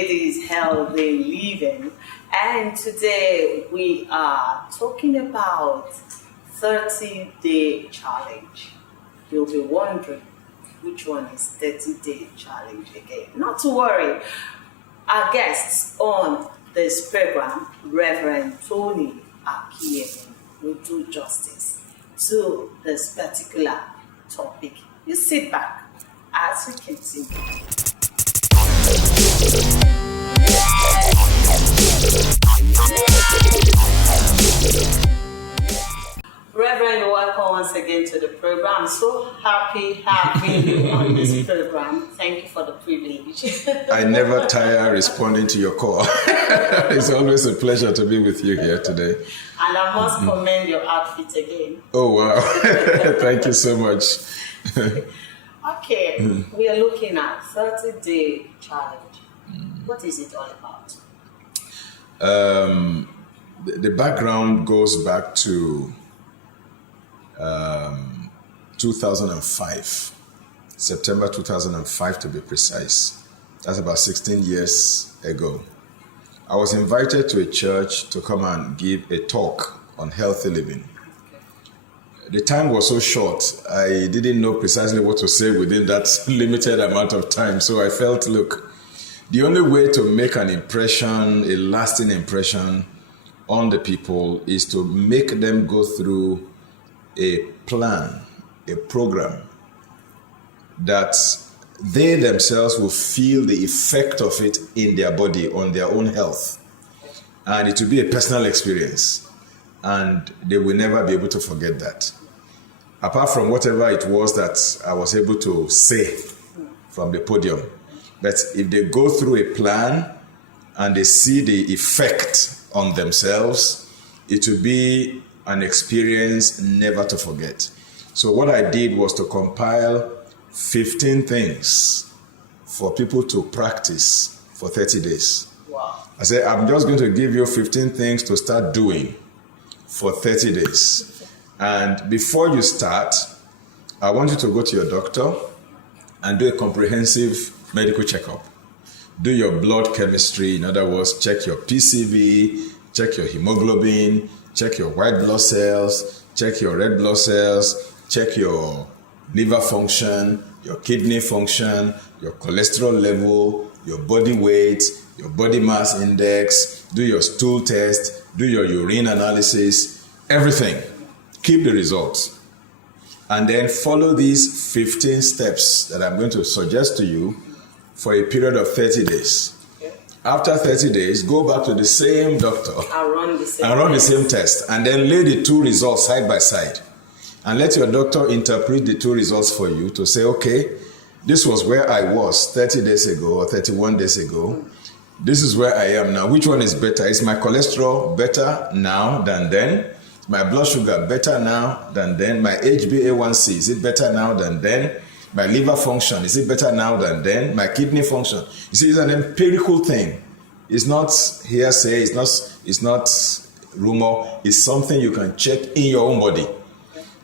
It is healthy living, and today we are talking about 30-day challenge. You'll be wondering which one is 30-day challenge again. Not to worry, our guests on this program, Rev.Tony Akinyemi, will do justice to this particular topic. You sit back as we continue. Reverend, welcome once again to the program. I'm so happy having you on this program. Thank you for the privilege. I never tire responding to your call. It's always a pleasure to be with you here today. And I must commend your outfit again. Oh, wow. Thank you so much. Okay, we are looking at 30-day challenge. What is it all about? The background goes back to 2005, September 2005 to be precise. That's about 16 years ago. I was invited to a church to come and give a talk on healthy living. The time was so short, I didn't know precisely what to say within that limited amount of time. So I felt, look, the only way to make an impression, a lasting impression on the people is to make them go through a plan, a program that they themselves will feel the effect of it in their body, on their own health. And it will be a personal experience. And they will never be able to forget that. Apart from whatever it was that I was able to say from the podium. But if they go through a plan and they see the effect on themselves, it will be an experience never to forget. So what I did was to compile 15 things for people to practice for 30 days. Wow. I said, I'm just going to give you 15 things to start doing for 30 days. And before you start, I want you to go to your doctor and do a comprehensive medical checkup. Do your blood chemistry, in other words, check your PCV, check your hemoglobin, check your white blood cells, check your red blood cells, check your liver function, your kidney function, your cholesterol level, your body weight, your body mass index, do your stool test, do your urine analysis, everything. Keep the results. And then follow these 15 steps that I'm going to suggest to you for a period of 30 days. Okay. After 30 days, go back to the same doctor and run the same test. And then lay the two results side by side. And let your doctor interpret the two results for you to say, okay, this was where I was 30 days ago or 31 days ago. This is where I am now. Which one is better? Is my cholesterol better now than then? My blood sugar better now than then? My HbA1c, is it better now than then? My liver function, is it better now than then? My kidney function. You see, it's an empirical thing. It's not hearsay, it's not rumor. It's something you can check in your own body.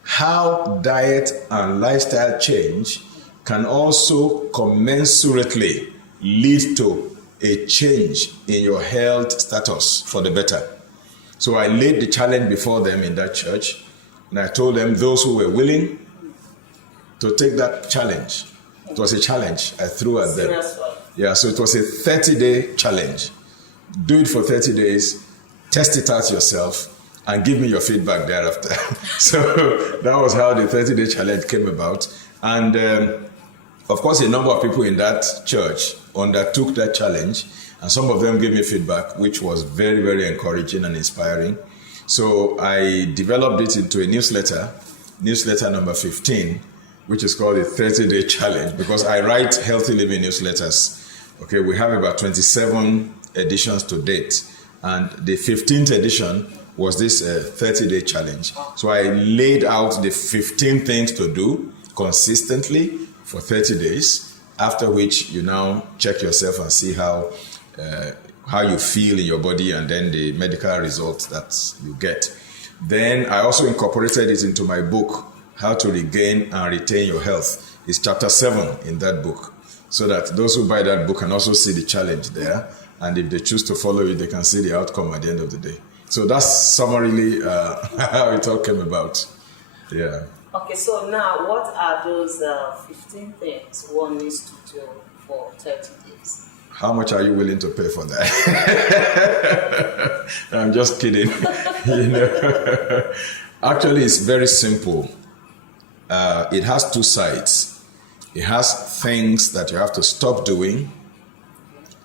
How diet and lifestyle change can also commensurately lead to a change in your health status for the better. So I laid the challenge before them in that church, and I told them those who were willing to take that challenge. It was a challenge I threw at them. Yeah, so it was a 30-day challenge. Do it for 30 days, test it out yourself, and give me your feedback thereafter. So that was how the 30-day challenge came about. And of course, a number of people in that church undertook that challenge, and some of them gave me feedback, which was very, very encouraging and inspiring. So I developed it into a newsletter number 15, which is called the 30-day challenge, because I write healthy living newsletters. Okay, we have about 27 editions to date, and the 15th edition was this 30-day challenge. So I laid out the 15 things to do consistently for 30 days, after which you now check yourself and see how you feel in your body, and then the medical results that you get. Then I also incorporated it into my book, How to Regain and Retain Your Health. It's chapter 7 in that book. so that those who buy that book can also see the challenge there. And if they choose to follow it, they can see the outcome at the end of the day. So that's summarily how it all came about. Yeah. Okay, so now what are those 15 things one needs to do for 30 days? How much are you willing to pay for that? I'm just kidding. Actually, it's very simple. It has two sides. It has things that you have to stop doing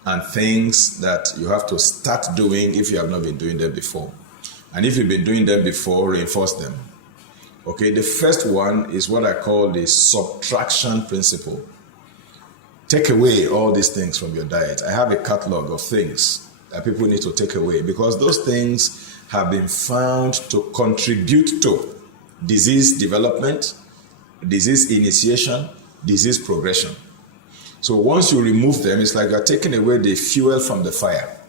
and things that you have to start doing if you have not been doing them before. And if you've been doing them before, reinforce them. Okay, the first one is what I call the subtraction principle. Take away all these things from your diet. I have a catalog of things that people need to take away because those things have been found to contribute to disease development, disease initiation, disease progression. So once you remove them, it's like you're taking away the fuel from the fire.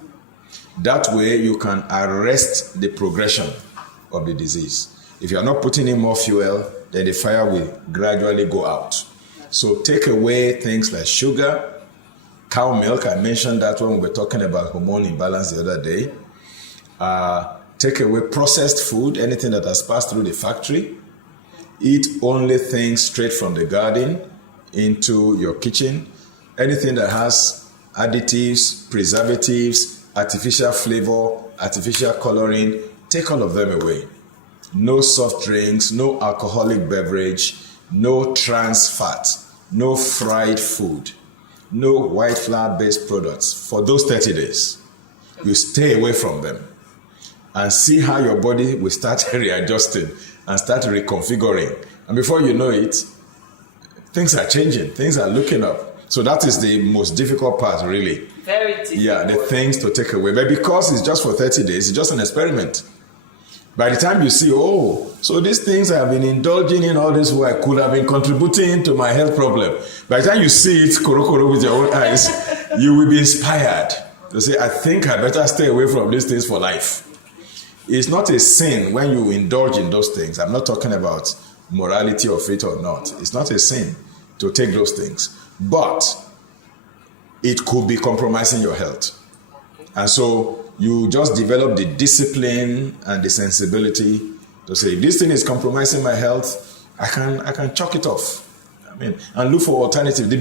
That way you can arrest the progression of the disease. If you're not putting in more fuel, then the fire will gradually go out. So take away things like sugar, cow milk. I mentioned that when we were talking about hormone imbalance the other day. Take away processed food, anything that has passed through the factory. Eat only things straight from the garden into your kitchen. Anything that has additives, preservatives, artificial flavor, artificial coloring, take all of them away. No soft drinks, no alcoholic beverage, no trans fat, no fried food, no white flour-based products for those 30 days. You stay away from them and see how your body will start readjusting and start reconfiguring. And before you know it, things are changing, things are looking up. So that is the most difficult part, really. Very difficult. Yeah, the things to take away. But because it's just for 30 days, it's just an experiment. By the time you see, so these things I have been indulging in all this while could have been contributing to my health problem. By the time you see it, koro with your own eyes, you will be inspired to say, I think I better stay away from these things for life. It's not a sin when you indulge in those things. I'm not talking about morality of it or not. It's not a sin to take those things. But it could be compromising your health. And so you just develop the discipline and the sensibility to say, if this thing is compromising my health, I can chalk it off. And look for alternative. The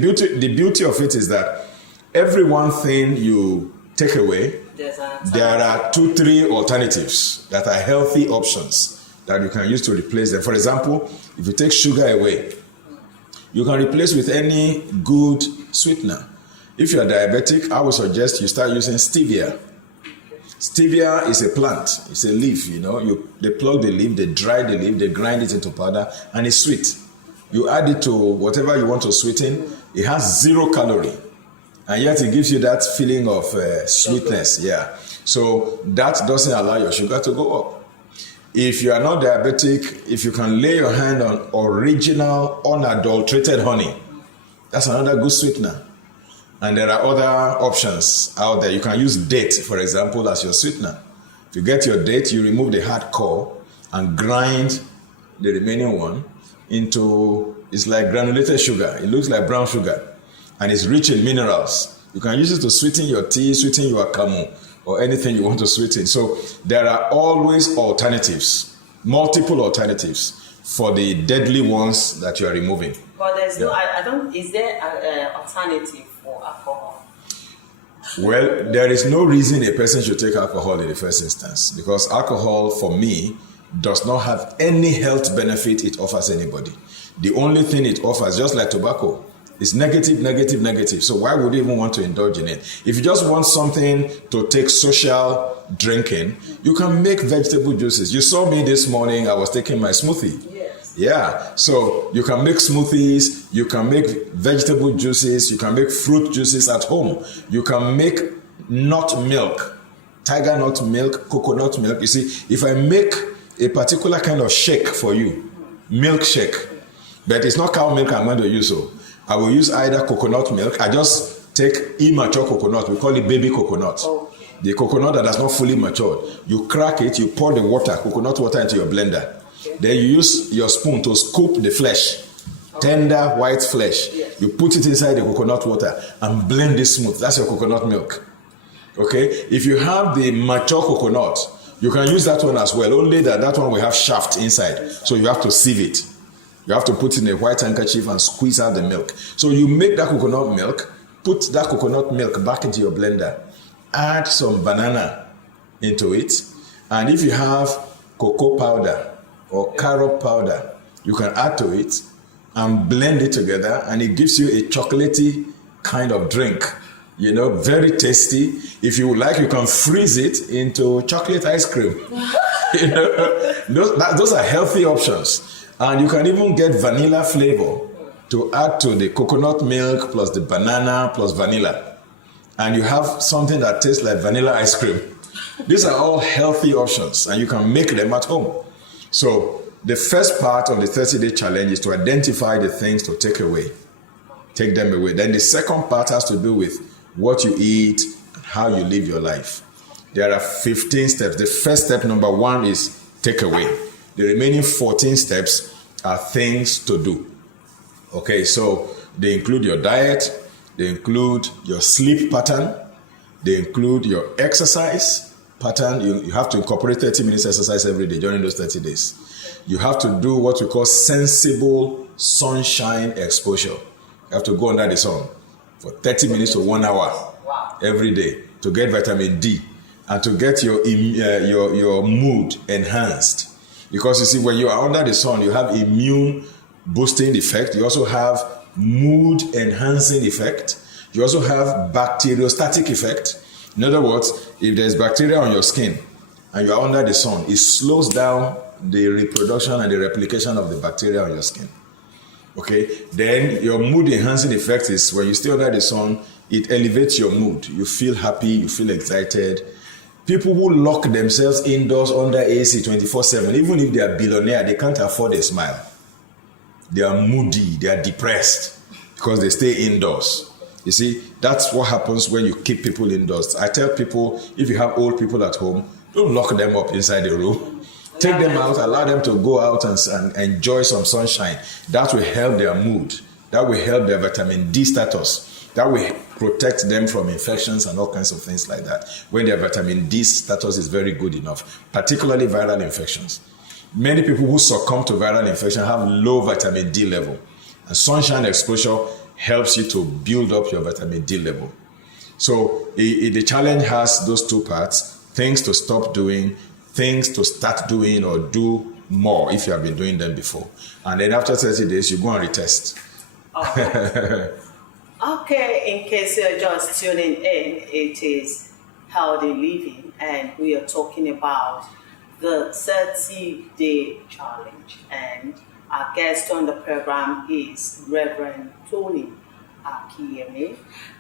beauty of it is that every one thing you take away, there are 2-3 alternatives that are healthy options that you can use to replace them. For example, if you take sugar away, you can replace with any good sweetener. If you are diabetic, I would suggest you start using stevia. Stevia is a plant, it's a leaf, they plug the leaf, they dry the leaf, they grind it into powder, and it's sweet. You add it to whatever you want to sweeten, it has 0 calorie, and yet it gives you that feeling of sweetness, yeah. So that doesn't allow your sugar to go up. If you are not diabetic, if you can lay your hand on original, unadulterated honey, that's another good sweetener. And there are other options out there. You can use date, for example, as your sweetener. If you get your date, you remove the hard core and grind the remaining one into, it's like granulated sugar. It looks like brown sugar. And it's rich in minerals. You can use it to sweeten your tea, sweeten your akamu, or anything you want to sweeten. So there are always alternatives, multiple alternatives for the deadly ones that you are removing. But there's is there an alternative for alcohol? Well, there is no reason a person should take alcohol in the first instance, because alcohol, for me, does not have any health benefit it offers anybody. The only thing it offers, just like tobacco, is negative, negative, negative. So why would you even want to indulge in it? If you just want something to take social drinking, you can make vegetable juices. You saw me this morning, I was taking my smoothie. Yes. Yeah, so you can make smoothies, you can make vegetable juices, you can make fruit juices at home. You can make nut milk, tiger nut milk, coconut milk. You see, if I make a particular kind of shake for you, milkshake, but it's not cow milk I'm going to use, so I will use either coconut milk. I just take immature coconut. We call it baby coconut. Okay. The coconut that has not fully matured. You crack it, you pour the water, coconut water into your blender. Okay. Then you use your spoon to scoop the flesh, tender white flesh. Yes. You put it inside the coconut water and blend it smooth. That's your coconut milk. Okay? If you have the mature coconut, you can use that one as well. Only that one will have shaft inside. So you have to sieve it. You have to put in a white handkerchief and squeeze out the milk. So you make that coconut milk, put that coconut milk back into your blender, add some banana into it, and if you have cocoa powder or carrot powder, you can add to it and blend it together, and it gives you a chocolatey kind of drink. Very tasty. If you would like, you can freeze it into chocolate ice cream. Those are healthy options. And you can even get vanilla flavor to add to the coconut milk plus the banana plus vanilla. And you have something that tastes like vanilla ice cream. These are all healthy options, and you can make them at home. So the first part of the 30-day challenge is to identify the things to take away. Take them away. Then the second part has to do with what you eat and how you live your life. There are 15 steps. The first step, number 1, is take away. The remaining 14 steps are things to do. Okay, so they include your diet, they include your sleep pattern, they include your exercise pattern. You have to incorporate 30 minutes exercise every day during those 30 days. You have to do what we call sensible sunshine exposure. You have to go under the sun for 30 minutes to 1 hour every day to get vitamin D and to get your mood enhanced. Because you see, when you are under the sun, you have immune boosting effect. You also have mood enhancing effect. You also have bacteriostatic effect. In other words, if there's bacteria on your skin and you are under the sun, it slows down the reproduction and the replication of the bacteria on your skin. Okay? Then your mood enhancing effect is when you stay under the sun, it elevates your mood. You feel happy, you feel excited. People who lock themselves indoors under AC 24/7, even if they are billionaire, they can't afford a smile. They are moody, they are depressed because they stay indoors. You see, that's what happens when you keep people indoors. I tell people, if you have old people at home, don't lock them up inside the room. Take them out, allow them to go out and enjoy some sunshine. That will help their mood. That will help their vitamin D status. That will protect them from infections and all kinds of things like that, when their vitamin D status is very good enough, particularly viral infections. Many people who succumb to viral infection have low vitamin D level. And sunshine exposure helps you to build up your vitamin D level. So the challenge has those two parts: things to stop doing, things to start doing or do more if you have been doing them before. And then after 30 days, you go and retest. Okay, in case you're just tuning in, it is Healthy Living, and we are talking about the 30-day challenge. And our guest on the program is Rev.Tony Akinyemi.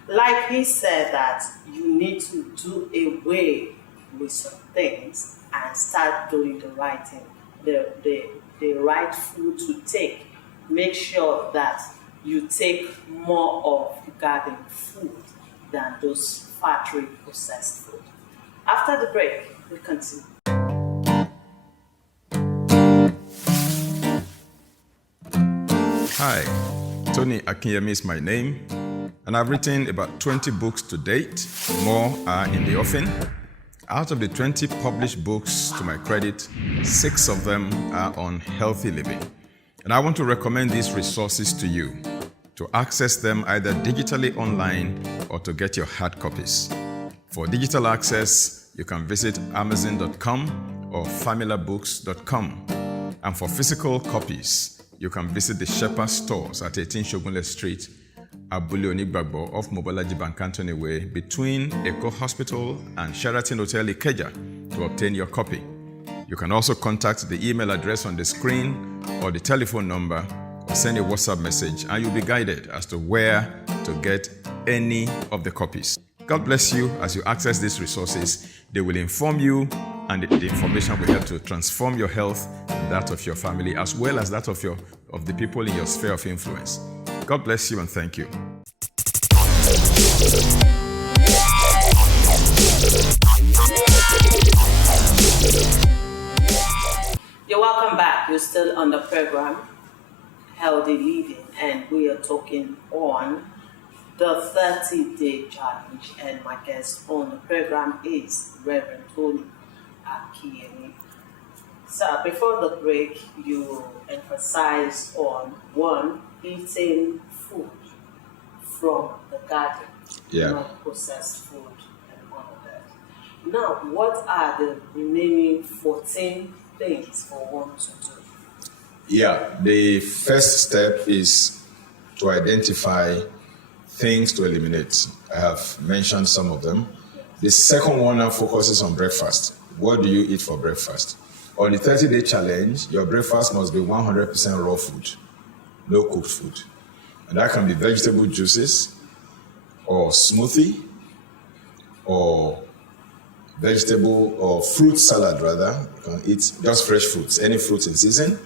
Like he said, that you need to do away with some things and start doing the right thing, the right food to take. Make sure that you take more of the garden food than those factory processed food. After the break, we continue. Hi, Tony Akinyemi is my name, and I've written about 20 books to date. More are in the offing. Out of the 20 published books, to my credit, 6 of them are on healthy living. And I want to recommend these resources to you, to access them either digitally online or to get your hard copies. For digital access, you can visit amazon.com or familabooks.com. And for physical copies, you can visit the Shepherd stores at 18 Shogunle Street, Abule Onigbagbo off Mobolaji Bankantoni Way, between Eco Hospital and Sheraton Hotel Ikeja, to obtain your copy. You can also contact the email address on the screen or the telephone number, or send a WhatsApp message, and you'll be guided as to where to get any of the copies. God bless you as you access these resources. They will inform you, and the information will help to transform your health and that of your family, as well as that of the people in your sphere of influence. God bless you and thank you. You're welcome back. You're still on the program Healthy Living, and we are talking on the 30-day challenge. And my guest on the program is Rev.Tony Akinyemi. So before the break, you emphasized on one, eating food from the garden, not processed food and all of that. Now, what are the remaining 14 things for one to do? Yeah, the first step is to identify things to eliminate. I have mentioned some of them. The second one now focuses on breakfast. What do you eat for breakfast? On the 30-day challenge, your breakfast must be 100% raw food, no cooked food. And that can be vegetable juices, or smoothie, or vegetable or fruit salad rather. You can eat just fresh fruits, any fruits in season,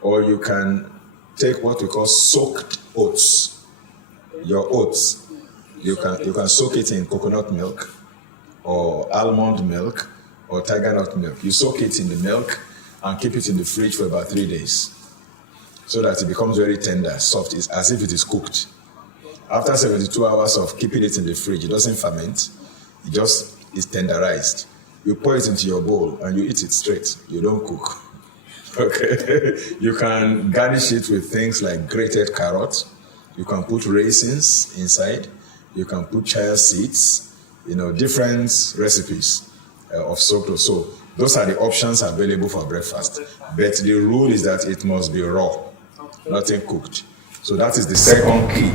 or you can take what we call soaked oats. Your oats, you can soak it in coconut milk, or almond milk, or tiger nut milk. You soak it in the milk and keep it in the fridge for about 3 days, so that it becomes very tender, soft. It's as if it is cooked. After 72 hours of keeping it in the fridge, it doesn't ferment. It just is tenderized. You pour it into your bowl and you eat it straight. You don't cook. Okay. You can garnish it with things like grated carrot. You can put raisins inside. You can put chia seeds. Different recipes of soaked oats. So those are the options available for breakfast. But the rule is that it must be raw, nothing cooked. So that is the second key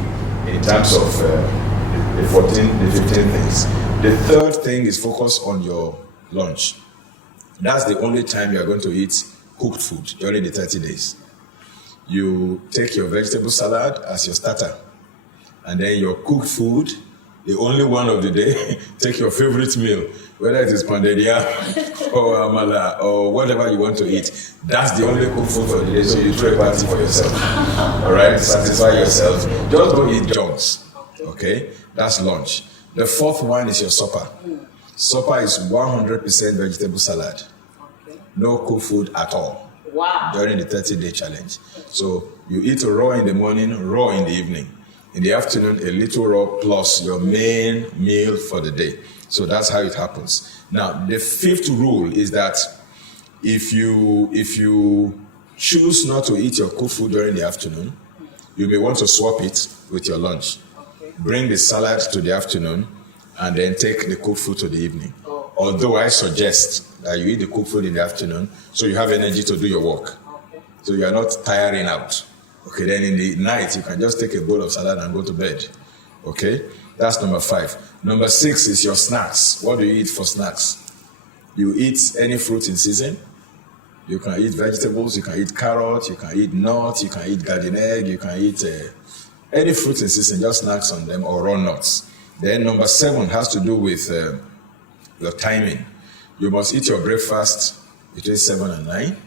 in terms of the 15 things. The third thing is focus on your lunch. That's the only time you are going to eat cooked food during the 30 days. You take your vegetable salad as your starter, and then your cooked food, the only one of the day, take your favorite meal, whether it is pounded yam or amala or whatever you want to eat. That's the only cooked food for the day, so you throw a party for yourself. All right, satisfy yourself. Just don't eat junks. Okay, that's lunch. The fourth one is your supper. Supper is 100% vegetable salad. No cooked food at all. Wow. During the 30-day challenge. So you eat raw in the morning, raw in the evening. In the afternoon, a little raw plus your main meal for the day. So that's how it happens. Now, the fifth rule is that if you choose not to eat your cooked food during the afternoon, you may want to swap it with your lunch. Bring the salad to the afternoon and then take the cooked food to the evening. Although I suggest that you eat the cooked food in the afternoon so you have energy to do your work. So you are not tiring out. Okay, then in the night you can just take a bowl of salad and go to bed. Okay, that's number 5. Number 6 is your snacks. What do you eat for snacks? You eat any fruit in season. You can eat vegetables, you can eat carrot, you can eat nuts, you can eat garden egg, you can eat any fruit in season, just snacks on them, or raw nuts. Then number 7 has to do with your timing. You must eat your breakfast between 7 and 9,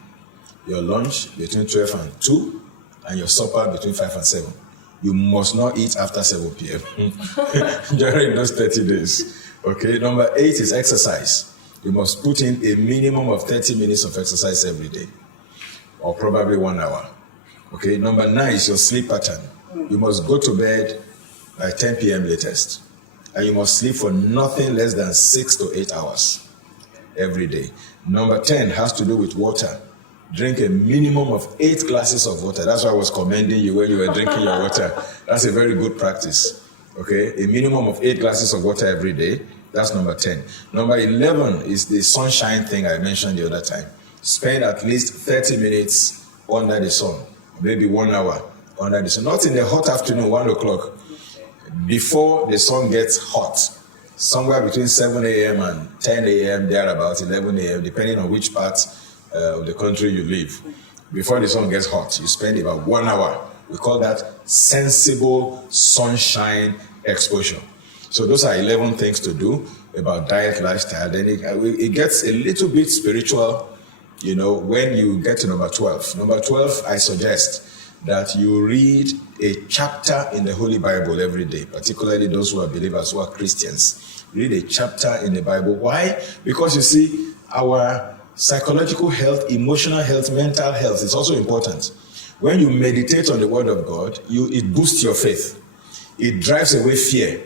your lunch between 12 and 2, and your supper between 5 and 7. You must not eat after 7 p.m. during those 30 days. Okay. Number 8 is exercise. You must put in a minimum of 30 minutes of exercise every day, or probably 1 hour. Okay. Number 9 is your sleep pattern. You must go to bed by 10 p.m. latest, and you must sleep for nothing less than 6 to 8 hours every day. Number 10 has to do with water. Drink a minimum of 8 glasses of water. That's why I was commending you when you were drinking your water. That's a very good practice. Okay, a minimum of 8 glasses of water every day. That's number 10. Number 11 is the sunshine thing I mentioned the other time. Spend at least 30 minutes under the sun, maybe 1 hour under the sun. Not in the hot afternoon, 1 o'clock. Before the sun gets hot, somewhere between 7 a.m. and 10 a.m., thereabouts, 11 a.m., depending on which part of the country you live. Before the sun gets hot, you spend about 1 hour. We call that sensible sunshine exposure. So those are 11 things to do about diet, lifestyle. Then it gets a little bit spiritual, when you get to number 12. Number 12, I suggest that you read a chapter in the Holy Bible every day, particularly those who are believers, who are Christians. Read a chapter in the Bible. Why? Because you see, our psychological health, emotional health, mental health is also important. When you meditate on the word of God, it boosts your faith. It drives away fear.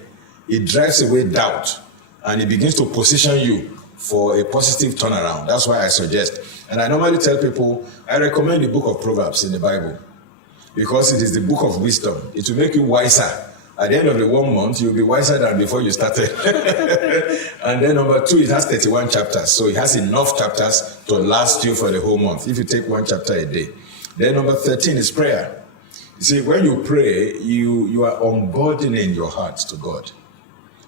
It drives away doubt. And it begins to position you for a positive turnaround. That's why I suggest. And I normally tell people, I recommend the book of Proverbs in the Bible, because it is the book of wisdom. It will make you wiser. At the end of the 1 month, you'll be wiser than before you started. And then number 2, it has 31 chapters. So it has enough chapters to last you for the whole month, if you take 1 chapter a day. Then number 13 is prayer. You see, when you pray, you are unburdening your heart to God.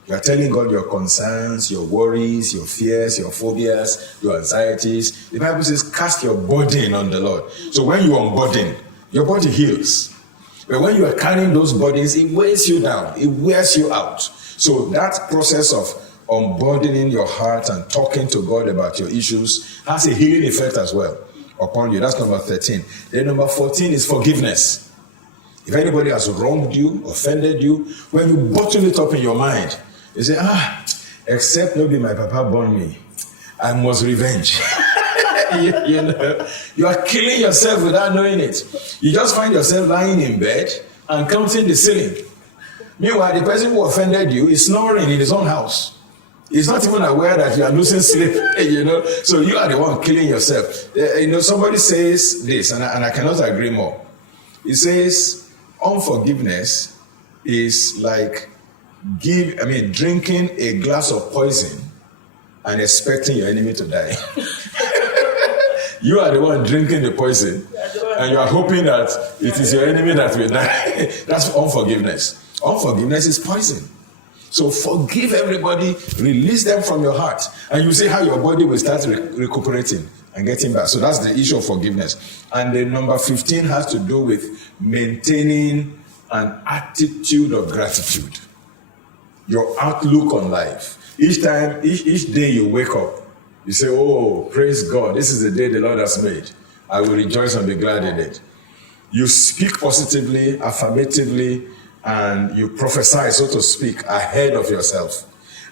You are telling God your concerns, your worries, your fears, your phobias, your anxieties. The Bible says, cast your burden on the Lord. So when you unburden, your body heals. But when you are carrying those burdens, it weighs you down. It wears you out. So that process of unburdening your heart and talking to God about your issues has a healing effect as well upon you. That's number 13. Then number 14 is forgiveness. If anybody has wronged you, offended you, when you bottle it up in your mind, you say, except maybe my papa born me, I must revenge. You are killing yourself without knowing it. You just find yourself lying in bed and counting the ceiling. Meanwhile, the person who offended you is snoring in his own house. He's not even aware that you are losing sleep, So you are the one killing yourself. Somebody says this, and I cannot agree more. He says, unforgiveness is like drinking a glass of poison and expecting your enemy to die. You are the one drinking the poison, and you are hoping that it is your enemy that will die. That's unforgiveness. Unforgiveness is poison. So forgive everybody, release them from your heart, and you see how your body will start recuperating and getting back. So that's the issue of forgiveness. And the number 15 has to do with maintaining an attitude of gratitude. Your outlook on life. Each day you wake up, you say, oh, praise God, this is the day the Lord has made. I will rejoice and be glad in it. You speak positively, affirmatively, and you prophesy, so to speak, ahead of yourself.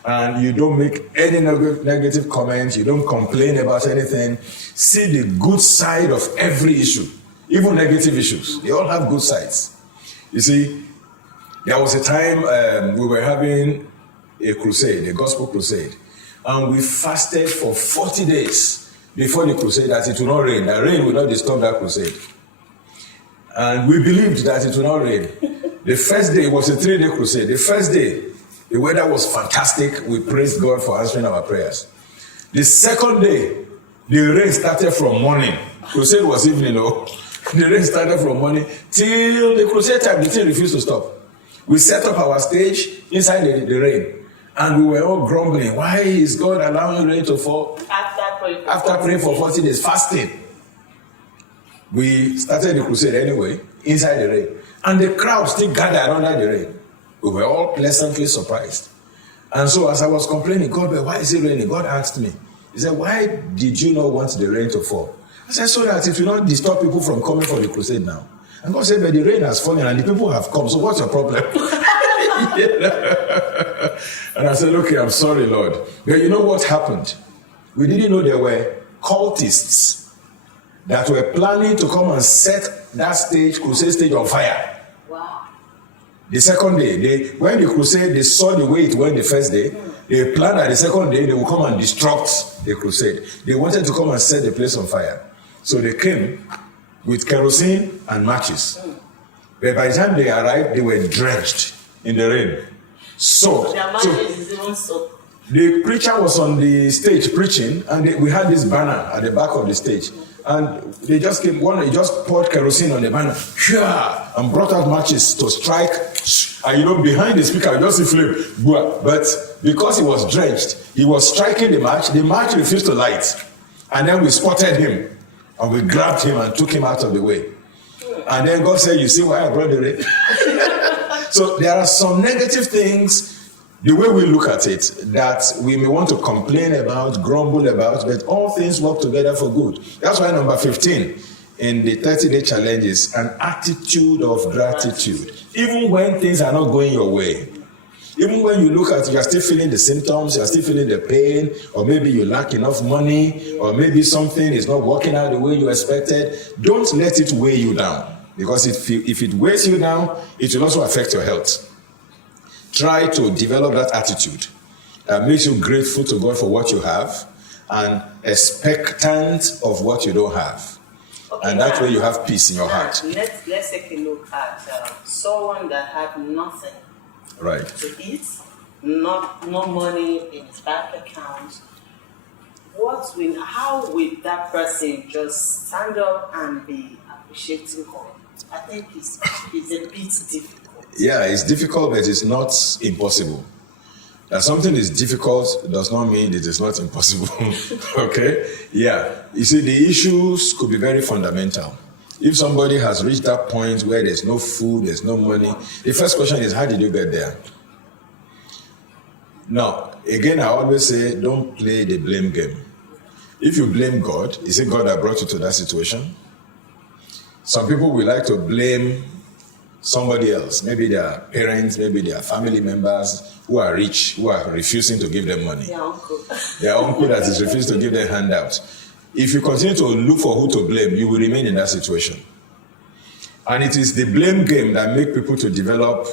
And you don't make any negative comments. You don't complain about anything. See the good side of every issue, even negative issues. They all have good sides. You see, there was a time we were having a crusade, a gospel crusade. And we fasted for 40 days before the crusade that it will not rain. The rain will not disturb that crusade. And we believed that it will not rain. The first day, it was a 3-day crusade. The first day, the weather was fantastic. We praised God for answering our prayers. The second day, the rain started from morning. Crusade was evening, The rain started from morning till the crusade time. The thing refused to stop. We set up our stage inside the rain. And we were all grumbling. Why is God allowing rain to fall? After praying for 40 days, fasting. We started the crusade anyway, inside the rain. And the crowd still gathered under the rain. We were all pleasantly surprised. And so as I was complaining, God, but why is it raining? God asked me. He said, why did you not want the rain to fall? I said, so that it will not disturb people from coming for the crusade now. And God said, but the rain has fallen and the people have come. So what's your problem? And I said, okay, I'm sorry, Lord. But you know what happened? We didn't know there were cultists that were planning to come and set that crusade stage on fire. Wow. The second day, when the crusade, they saw the way it went the first day, they planned that the second day they would come and destruct the crusade. They wanted to come and set the place on fire. So they came with kerosene and matches. But by the time they arrived, they were drenched in the rain. So the preacher was on the stage preaching, and we had this banner at the back of the stage. And they just came, he just poured kerosene on the banner, and brought out matches to strike. And behind the speaker, you just see flame. But because he was drenched, he was striking the match refused to light. And then we spotted him, and we grabbed him and took him out of the way. And then God said, you see why I brought the rain? So there are some negative things, the way we look at it, that we may want to complain about, grumble about, but all things work together for good. That's why number 15 in the 30-day challenge is an attitude of gratitude. Even when things are not going your way, even when you look at it, you are still feeling the symptoms, you are still feeling the pain, or maybe you lack enough money, or maybe something is not working out the way you expected, don't let it weigh you down. Because if it weighs you down, it will also affect your health. Try to develop that attitude that makes you grateful to God for what you have and expectant of what you don't have. Okay, and that way you have peace in your heart. Let's take a look at someone that had nothing to eat, no money in his bank account. How will that person just stand up and be appreciating God? I think it's a bit difficult. Yeah, it's difficult, but it's not impossible. That something is difficult does not mean it is not impossible. Okay? Yeah. You see, the issues could be very fundamental. If somebody has reached that point where there's no food, there's no money, the first question is, how did you get there? Now, again, I always say, don't play the blame game. If you blame God, is it God that brought you to that situation? Some people will like to blame somebody else, maybe their parents, maybe their family members who are rich, who are refusing to give them money. Their uncle that is refusing to give them handouts. If you continue to look for who to blame, you will remain in that situation. And it is the blame game that makes people to develop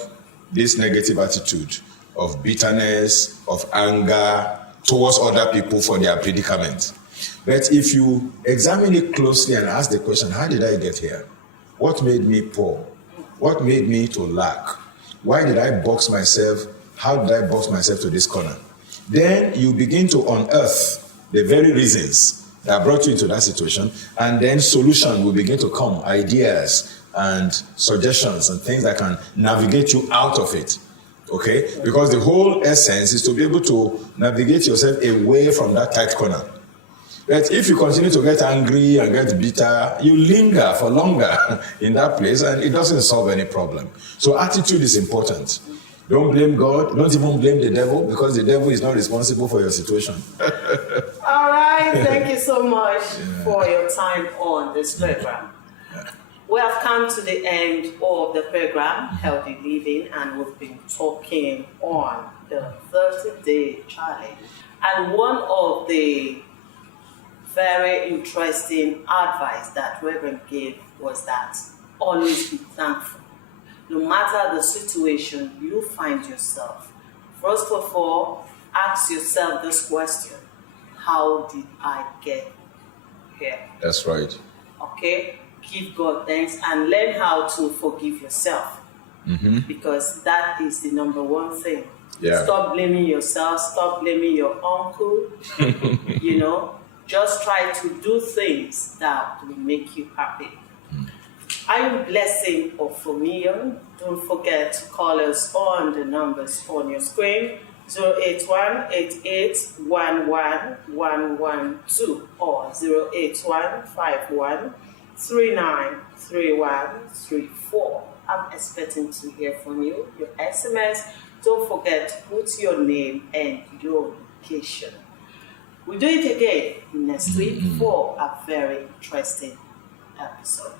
this negative attitude of bitterness, of anger towards other people for their predicament. But if you examine it closely and ask the question, how did I get here? What made me poor? What made me to lack? Why did I box myself? How did I box myself to this corner? Then you begin to unearth the very reasons that brought you into that situation, and then solution will begin to come, ideas and suggestions and things that can navigate you out of it. Okay? Because the whole essence is to be able to navigate yourself away from that tight corner. But if you continue to get angry and get bitter, you linger for longer in that place and it doesn't solve any problem. So attitude is important. Don't blame God. Don't even blame the devil, because the devil is not responsible for your situation. All right. Thank you so much for your time on this program. We have come to the end of the program, Healthy Living, and we've been talking on the 30-day challenge. And one of the very interesting advice that Reverend gave was that always be thankful. No matter the situation you find yourself, first of all, ask yourself this question: how did I get here? That's right. Okay? Give God thanks and learn how to forgive yourself. Because that is the number one thing. Yeah. Stop blaming yourself, stop blaming your uncle. Just try to do things that will make you happy. Are you blessing or familiar? Don't forget to call us on the numbers on your screen: 081-88-11-112 or 081-51-39-3134. I'm expecting to hear from you. Your SMS. Don't forget to put your name and your location. We'll do it again next week for a very interesting episode.